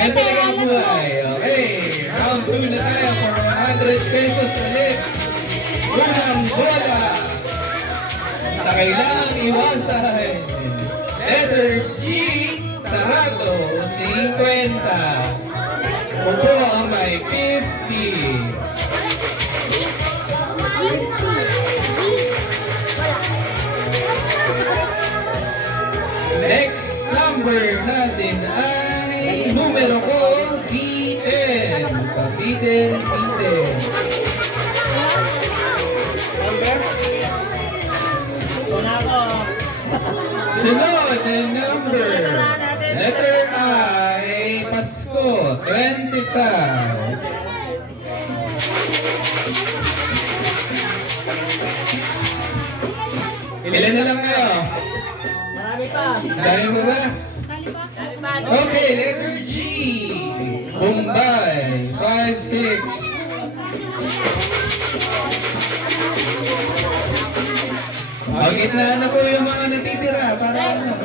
Yan talaga ang buhay. Okay, round 2 na tayo for 100 pesos ulit. Unang bola na kailangang iwasan. Letter G, sarado, 50. Upo ang may 50. Next number natin ay numero ko, B10. B10. Sunod na number. Letter I, Pasko, 25. Ilan na lang kayo? Marami pa. Sali mo ba? Okay, letter G. Bombay, 5-6. Ang gitna na po yung mga natitira. Para ano?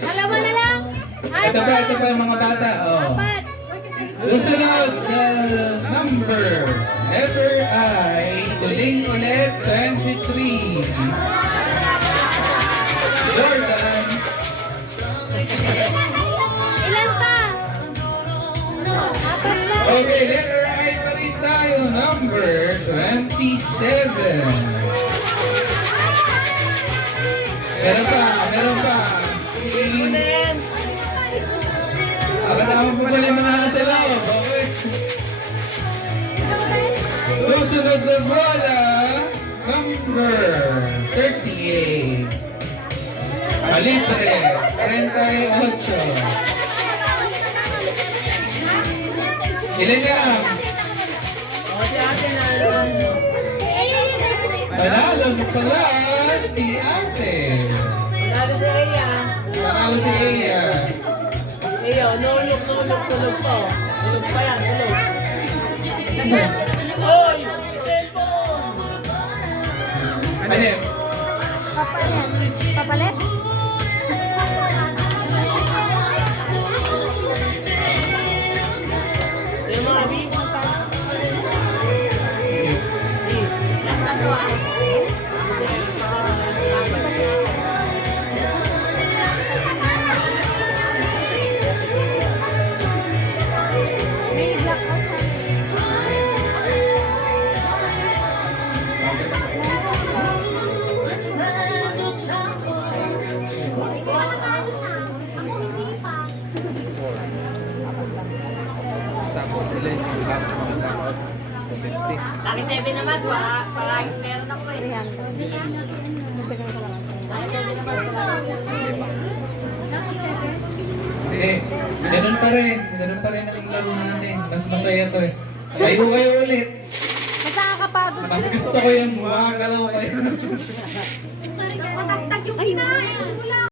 Dalawa na lang. Ito pa yung mga bata. Oh. Apat. Susunod na number. Letter I, tuling ulit, 23. Jordan. Ilan pa? Apat lang. Okay, letter I pa rin tayo. Number 27. Meron pa. Kasama po pala yung mga nasa loob. Okay. Susunod na bola, number 38. Alitre, 38. Ilan na lang? O, si ate na. Panalo mo pala si ate. Sabi si Eya. Panalo si Eya. Eya, tulog po. Tulog pa yan, tulog. Oy! Cellphone! Ano yun? Papalit? Yung mga B. May blackout sa Laki 7 naman, para meron ako eh. 300. Hindi. Ganun pa rin ang laro natin. Mas masaya to eh. Tayo kayo ulit. Mas nakakapagod. Mas gusto ko yung mga galaw kayo. Matagtag yung kinain.